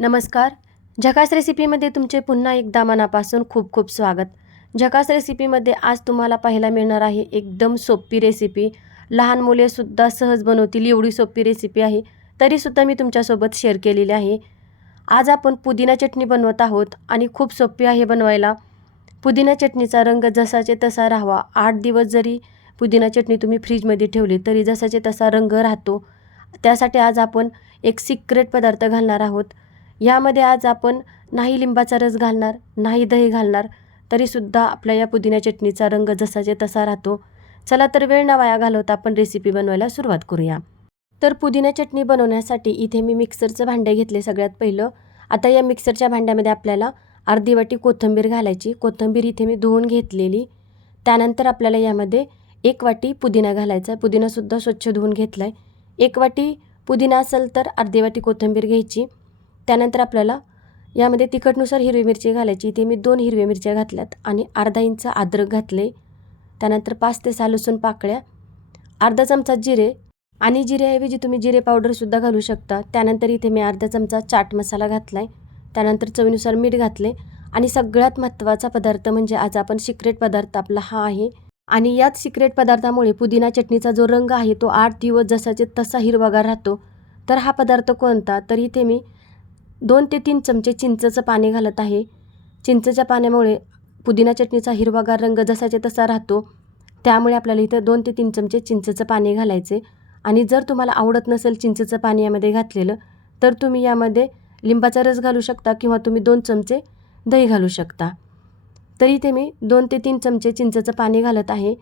नमस्कार. झकास रेसिपीमध्ये तुमचे पुन्हा एकदा मनापासून खूप खूप स्वागत. झकास रेसिपीमध्ये आज तुम्हाला पाहायला मिळणार आहे एकदम सोपी रेसिपी. लहान मुलेसुद्धा सहज बनवतील एवढी सोपी रेसिपी आहे तरीसुद्धा मी तुमच्यासोबत शेअर केलेली आहे. आज आपण पुदिना चटणी बनवत आहोत आणि खूप सोपी आहे बनवायला. पुदिना चटणीचा रंग जसाचे तसा राहावा. आठ दिवस जरी पुदिना चटणी तुम्ही फ्रीजमध्ये ठेवली तरी जसाचे तसा रंग राहतो. त्यासाठी आज आपण एक सिक्रेट पदार्थ घालणार आहोत. यामध्ये आज आपण नाही लिंबाचा रस घालणार नाही दही घालणार तरीसुद्धा आपल्या या पुदिन्या चटणीचा रंग जसाचे तसा राहतो. चला तर वेळ ना वाया घालवता आपण रेसिपी बनवायला सुरुवात करूया. तर पुदिना चटणी बनवण्यासाठी इथे मी मिक्सरचं भांडे घेतले सगळ्यात पहिलं. आता या मिक्सरच्या भांड्यामध्ये आपल्याला अर्धी वाटी कोथिंबीर घालायची. कोथिंबीर इथे मी धुवून घेतलेली. त्यानंतर आपल्याला यामध्ये एक वाटी पुदिना घालायचा. आहे पुदिनासुद्धा स्वच्छ धुवून घेतला आहे एक वाटी पुदिना असेल तर अर्धी वाटी कोथिंबीर घ्यायची. त्यानंतर आपल्याला यामध्ये तिखटनुसार हिरवी मिरची घालायची. इथे मी दोन हिरव्या मिरच्या घातल्यात आणि अर्धा इंच अद्रक घातले. त्यानंतर पाच ते सहा लसूण पाकळ्या अर्धा चमचा जिरे आणि जिऱ्याऐवजी तुम्ही जिरे पावडरसुद्धा घालू शकता. त्यानंतर इथे मी अर्धा चमचा चाट मसाला घातला आहे त्यानंतर चवीनुसार मीठ घातले आणि सगळ्यात महत्त्वाचा पदार्थ म्हणजे आज आपण सिक्रेट पदार्थ आपला हा आहे. आणि याच सिक्रेट पदार्थामुळे पुदिना चटणीचा जो रंग आहे तो आठ दिवस जसाचे तसा हिरवागार राहतो. तर हा पदार्थ कोणता? तर इथे मी दोन ते तीन चमचे चिंचेचं पाणी घालत आहे. चिंचेच्या पाण्यामुळे पुदिना चटणीचा हिरवागार रंग जसाच्या तसा राहतो. त्यामुळे आपल्याला इथं दोन ते तीन चमचे चिंचेचं पाणी घालायचे आणि जर तुम्हाला आवडत नसेल चिंचेचं पाणी यामध्ये घातलेलं तर तुम्ही यामध्ये लिंबाचा रस घालू शकता किंवा तुम्ही दोन चमचे दही घालू शकता. तर इथे मी दोन ते तीन चमचे चिंचेचं पाणी घालत आहे.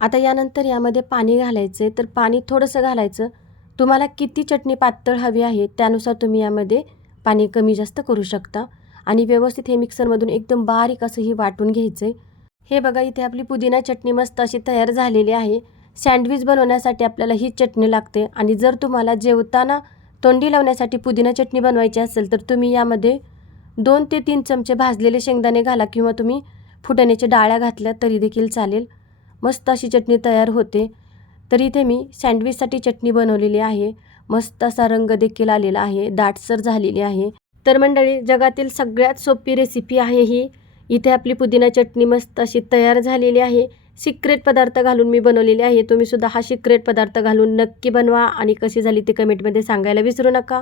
आता यानंतर यामध्ये पाणी घालायचे तर पाणी थोडंसं घालायचं. तुम्हाला किती चटणी पातळ हवी आहे त्यानुसार तुम्ही यामध्ये पाणी कमी जास्त करू शकता. आणि व्यवस्थित हे मिक्सरमधून एकदम बारीक असंही वाटून घ्यायचं आहे हे बघा इथे आपली पुदिना चटणी मस्त अशी तयार झालेली आहे. सँडविच बनवण्यासाठी आपल्याला ही चटणी लागते. आणि जर तुम्हाला जेवताना तोंडी लावण्यासाठी पुदिना चटणी बनवायची असेल तर तुम्ही यामध्ये दोन ते तीन चमचे भाजलेले शेंगदाणे घाला किंवा तुम्ही फुटाण्याच्या डाळ्या घातल्या तरी देखील चालेल. मस्त अशी चटणी तयार होते. तर इथे मी सँडविचसाठी चटणी बनवलेली आहे. मस्त असा रंग देखील आलेला आहे दाटसर झालेली आहे. तर मंडळी जगातील सगळ्यात सोपी रेसिपी आहे ही. इथे आपली पुदिना चटणी मस्त अशी तयार झालेली आहे. सिक्रेट पदार्थ घालून मी बनवलेली आहे. तुम्ही सुद्धा हा सिक्रेट पदार्थ घालून नक्की बनवा आणि कशी झाली ते कमेंटमध्ये सांगायला विसरू नका.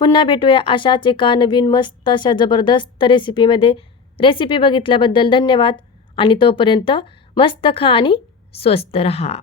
पुन्हा भेटूया अशाच एका नवीन मस्त अशा जबरदस्त रेसिपीमध्ये रेसिपी बघितल्याबद्दल धन्यवाद. आणि तोपर्यंत मस्त खा आणि स्वस्त रहा.